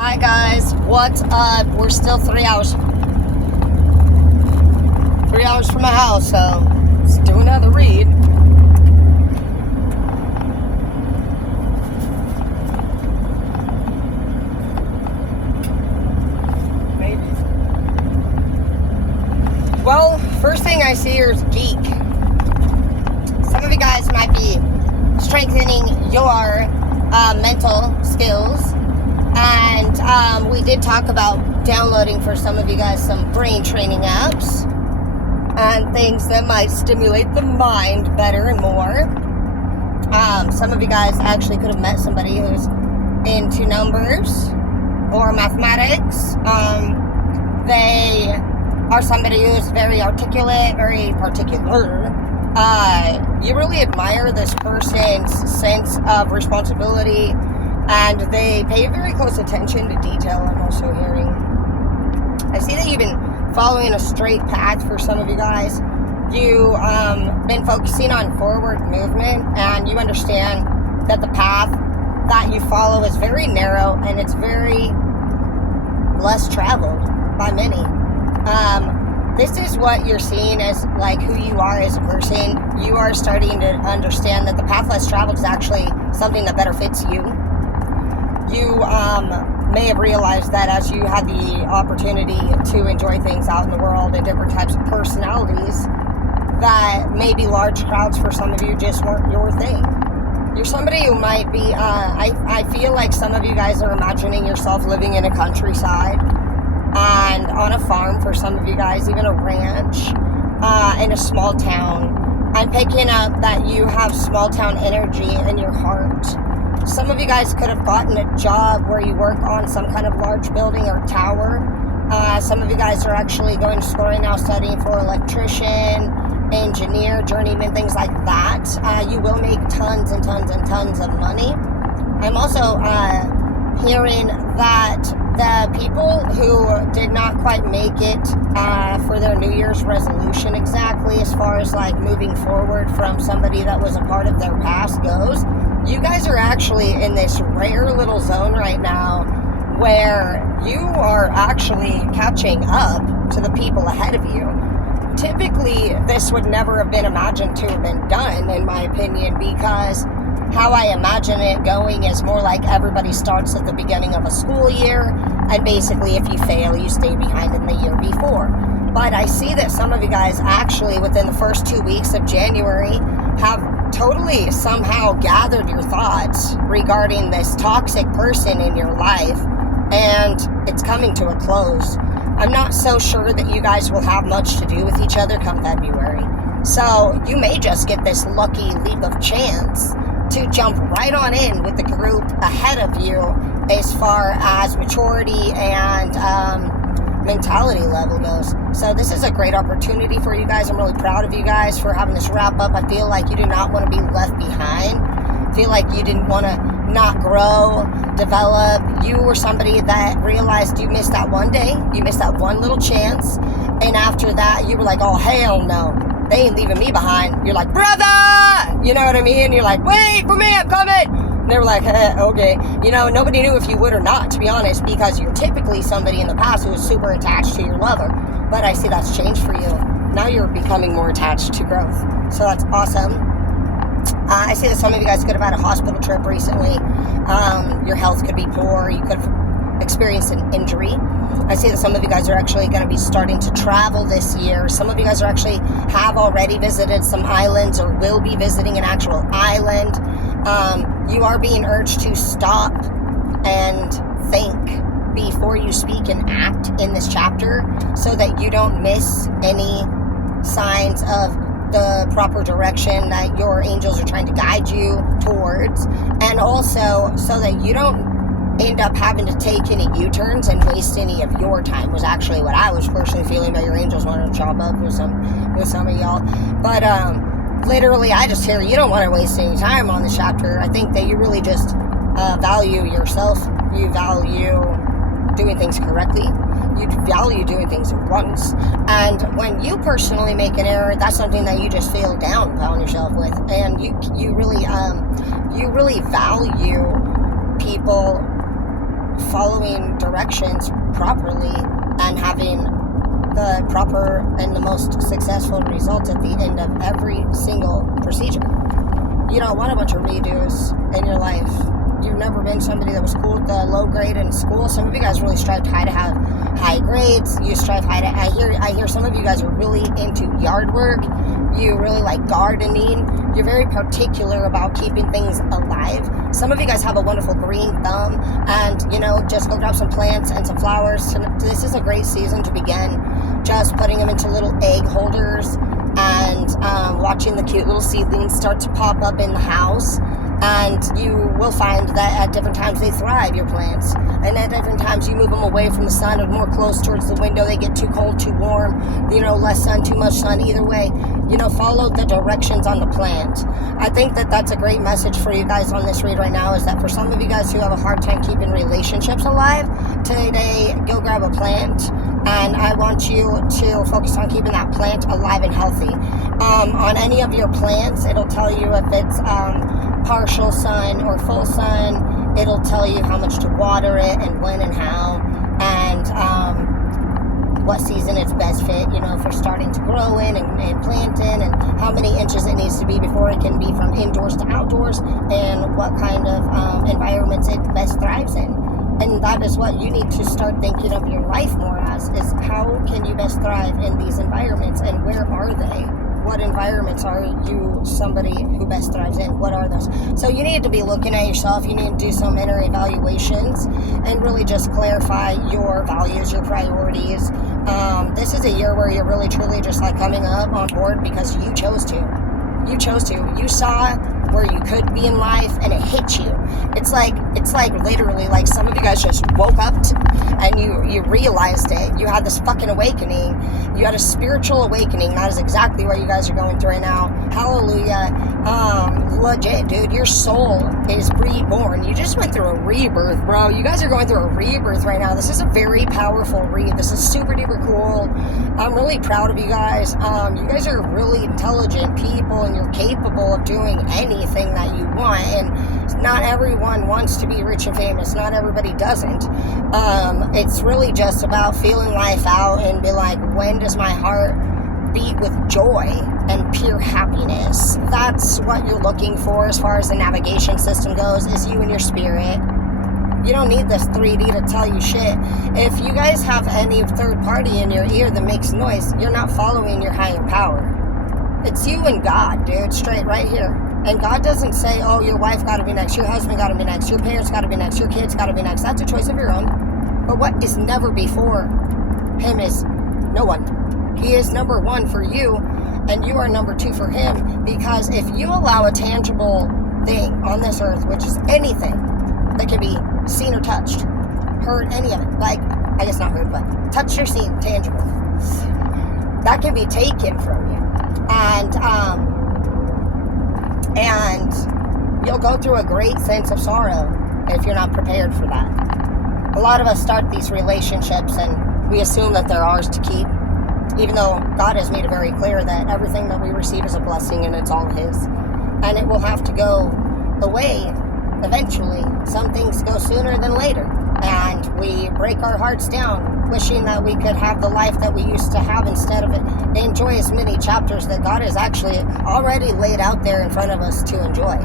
Hi guys, what's up? We're still 3 hours. 3 hours from my house, so let's do another read. Maybe. Well, first thing I see here is geek. Some of you guys might be strengthening your mental skills. And we did talk about downloading for some of you guys some brain training apps and things that might stimulate the mind better and more. Some of you guys actually could have met somebody who's into numbers or mathematics. They are somebody who's very articulate, very particular. You really admire this person's sense of responsibility, and they pay very close attention to detail. I'm also hearing. I see that you've been following a straight path for some of you guys. You've been focusing on forward movement, and you understand that the path that you follow is very narrow and it's very less traveled by many. This is what you're seeing as like who you are as a person. You are starting to understand that the path less traveled is actually something that better fits you. You may have realized that as you had the opportunity to enjoy things out in the world and different types of personalities, that maybe large crowds for some of you just weren't your thing. You're somebody who might be, I feel like some of you guys are imagining yourself living in a countryside and on a farm for some of you guys, even a ranch, in a small town. I'm picking up that you have small town energy in your heart. Some of you guys could have gotten a job where you work on some kind of large building or tower. Some of you guys are actually going to school right now studying for electrician, engineer, journeyman, things like that. You will make tons and tons and tons of money. I'm also hearing that the people who did not quite make it for their New Year's resolution exactly as far as like moving forward from somebody that was a part of their past goes, you guys are actually in this rare little zone right now where you are actually catching up to the people ahead of you. Typically, this would never have been imagined to have been done, in my opinion, because how I imagine it going is more like everybody starts at the beginning of a school year, and basically if you fail, you stay behind in the year before. But I see that some of you guys actually within the first 2 weeks of January have totally somehow gathered your thoughts regarding this toxic person in your life, and it's coming to a close. I'm not so sure that you guys will have much to do with each other come February. So you may just get this lucky leap of chance to jump right on in with the group ahead of you as far as maturity and mentality level goes. So this is a great opportunity for you guys. I'm really proud of you guys for having this wrap up. I feel like you do not want to be left behind. I feel like you didn't want to not grow, develop. You were somebody that realized you missed that one day. You missed that one little chance. And after that, you were like, oh, hell no. They ain't leaving me behind. You're like, brother! You know what I mean? You're like, wait for me, I'm coming! And they were like, okay. You know, nobody knew if you would or not, to be honest, because you're typically somebody in the past who was super attached to your lover. But I see that's changed for you. Now you're becoming more attached to growth. So that's awesome. I see that some of you guys could have had a hospital trip recently. Your health could be poor. You could have experienced an injury. I see that some of you guys are actually going to be starting to travel this year. Some of you guys are actually have already visited some islands or will be visiting an actual island. You are being urged to stop and think before you speak and act in this chapter so that you don't miss any signs of the proper direction that your angels are trying to guide you towards, and also so that you don't end up having to take any U-turns and waste any of your time, was actually what I was personally feeling, but your angels wanted to chop up with some of y'all. But literally I just hear you don't want to waste any time on this chapter. I think that you really just value yourself. You value doing things correctly. You value doing things once. And when you personally make an error, that's something that you just feel down upon yourself with. And you really value people following directions properly and having the proper and the most successful result at the end of every single procedure. You don't want a bunch of redos in your life. You've never been somebody that was cool at the low grade in school. Some of you guys really strive high to have high grades. You strive high to, I hear some of you guys are really into yard work. You really like gardening. You're very particular about keeping things alive. Some of you guys have a wonderful green thumb, and just go grab some plants and some flowers. This is a great season to begin just putting them into little egg holders and watching the cute little seedlings start to pop up in the house. And you will find that at different times they thrive, your plants. And at different times you move them away from the sun or more close towards the window. They get too cold, too warm, less sun, too much sun. Either way, follow the directions on the plant. I think that that's a great message for you guys on this read right now, is that for some of you guys who have a hard time keeping relationships alive, today go grab a plant. And I want you to focus on keeping that plant alive and healthy. On any of your plants, it'll tell you if it's partial sun or full sun. It'll tell you how much to water it and when and how, and what season it's best fit, for starting to grow in and plant in, and how many inches it needs to be before it can be from indoors to outdoors, and what kind of environments it best thrives in. And that is what you need to start thinking of your life more as, is how can you best thrive in these environments, and where are they? What environments are you somebody who best thrives in? What are those? So you need to be looking at yourself. You need to do some inner evaluations and really just clarify your values, your priorities. This is a year where you're really truly just like coming up on board because you chose to. You chose to. You saw where you could be in life, and it hit you. It's like literally like some of you guys just woke up and you realized it. You had this fucking awakening. You had a spiritual awakening. That is exactly what you guys are going through right now. Hallelujah. Legit, dude. Your soul is reborn. You just went through a rebirth, bro. You guys are going through a rebirth right now. This is a very powerful read. This is super duper cool. I'm really proud of you guys. You guys are really intelligent people, and you're capable of doing anything that you want. And not everyone wants to be rich and famous. Not everybody doesn't. It's really just about feeling life out and be like, when does my heart beat with joy and pure happiness? That's what you're looking for as far as the navigation system goes, is you and your spirit. You don't need this 3D to tell you shit. If you guys have any third party in your ear that makes noise, you're not following your higher power. It's you and God, dude, straight right here. And God doesn't say, oh, your wife got to be next, your husband got to be next, your parents got to be next, your kids got to be next. That's a choice of your own. But what is never before him is no one. He is number one for you, and you are number two for him. Because if you allow a tangible thing on this earth, which is anything that can be seen or touched, heard, any of it, like, I guess not heard, but touched or seen, tangible, that can be taken from you. And you'll go through a great sense of sorrow if you're not prepared for that. A lot of us start these relationships and we assume that they're ours to keep, even though God has made it very clear that everything that we receive is a blessing and it's all His. And it will have to go away eventually. Some things go sooner than later. And we break our hearts down, wishing that we could have the life that we used to have instead of it. Enjoy as many chapters that God has actually already laid out there in front of us to enjoy.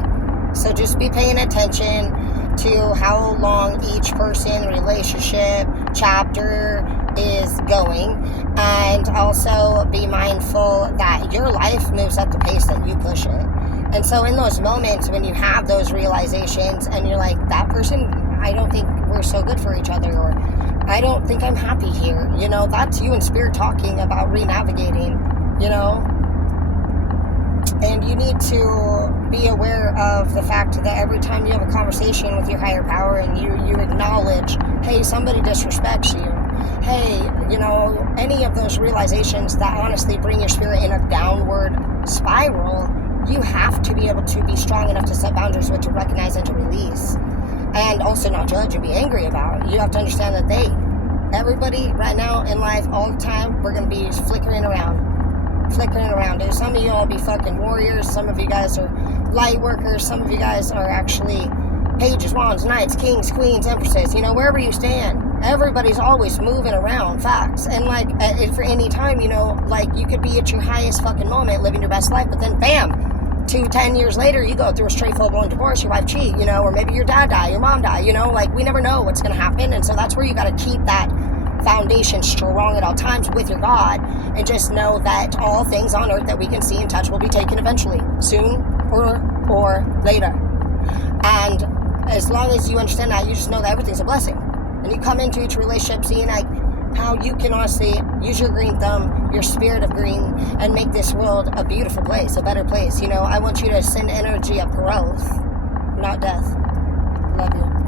So just be paying attention to how long each person, relationship, chapter is going. And also be mindful that your life moves at the pace that you push it. And so in those moments when you have those realizations and you're like, that person, I don't think we're so good for each other, or I don't think I'm happy here, that's you and spirit talking about re-navigating, and you need to be aware of the fact that every time you have a conversation with your higher power and you acknowledge, hey, somebody disrespects you, hey, any of those realizations that honestly bring your spirit in a downward spiral, you have to be able to be strong enough to set boundaries with, to recognize and to release. And also not judge and be angry about it. You have to understand that everybody right now in life, all the time, we're going to be flickering around. Dude. Some of you all be fucking warriors. Some of you guys are light workers. Some of you guys are actually pages, wands, knights, kings, queens, empresses, you know, wherever you stand, everybody's always moving around, facts. And like, for any time, you know, like, you could be at your highest fucking moment, living your best life, but then bam, 10 years later, you go through a straight full-blown divorce, your wife cheat, you know, or maybe your dad die, your mom die, you know, like, we never know what's going to happen. And so that's where you got to keep that foundation strong at all times with your God, and just know that all things on earth that we can see and touch will be taken eventually, soon or later. And as long as you understand that, you just know that everything's a blessing. And you come into each relationship seeing like how you can honestly use your green thumb, your spirit of green, and make this world a beautiful place, a better place. You know, I want you to send energy of growth, not death. Love you.